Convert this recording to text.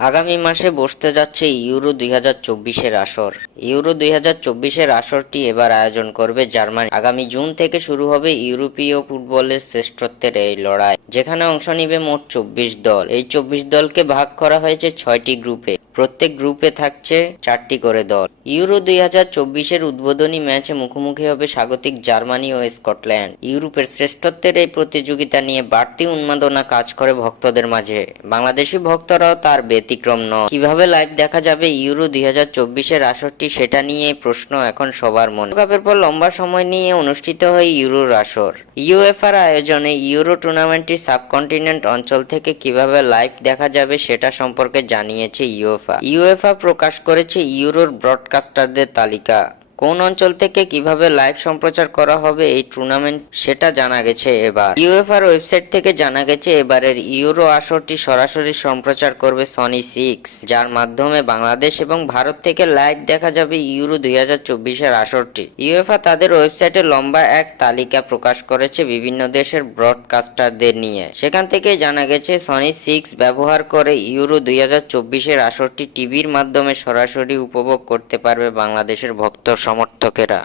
আগামী মাসে বসতে যাচ্ছে ইউরো 2024-এর আসর। ইউরো 2024-এর আসরটি এবার আয়োজন করবে জার্মানি। আগামী জুন থেকে শুরু হবে ইউরোপীয় ফুটবলের শ্রেষ্ঠত্বের এই লড়াই, যেখানে অংশ নিবে মোট 24 দল। এই 24 দলকে ভাগ করা হয়েছে 6টি গ্রুপে। প্রত্যেক গ্রুপে থাকছে 4টি করে দল। ইউরো 2024-এর উদ্বোধনী ম্যাচে মুখোমুখি হবে স্বাগতিক জার্মানি ও স্কটল্যান্ড। ইউরোপের শ্রেষ্ঠত্বের এই প্রতিযোগিতা নিয়ে বাড়তি উন্মাদনা কাজ করে ভক্তদের মাঝে। বাংলাদেশি ভক্তরাও তার ব্যতিক্রম নয়। কিভাবে লাইভ দেখা যাবে ইউরো 2024-এর আসরটি, সেটা নিয়ে প্রশ্ন এখন সবার মনে। বিশ্বকাপের পর লম্বা সময় নিয়ে অনুষ্ঠিত হয় ইউরোর আসর। ইউএফার আয়োজনে ইউরো টুর্নামেন্টটি সাবকন্টিনেন্ট অঞ্চল থেকে কিভাবে লাইভ দেখা যাবে সেটা সম্পর্কে জানিয়েছে ইউএফা প্রকাশ করেছে ইউরোর ব্রডকাস্টারদের তালিকা। কোন অঞ্চল থেকে কিভাবে লাইভ সম্প্রচার করা হবে এই টুর্নামেন্ট, সেটা জানা গেছে এবার। ইউএফার ওয়েবসাইট থেকে জানা গেছে এবারের ইউরো আসরটি সরাসরি সম্প্রচার করবে সনি 6, যার মাধ্যমে বাংলাদেশ এবং ভারত থেকে লাইভ দেখা যাবে ইউরো 2024-এর আসরটি। ইউএফা তাদের ওয়েবসাইটে লম্বা এক তালিকা প্রকাশ করেছে বিভিন্ন দেশের ব্রডকাস্টারদের নিয়ে। সেখান থেকে জানা গেছে সনি 6 ব্যবহার করে ইউরো 2024-এর আসরটি টিভির মাধ্যমে সরাসরি উপভোগ করতে পারবে বাংলাদেশের ভক্ত সমর্থকেরা।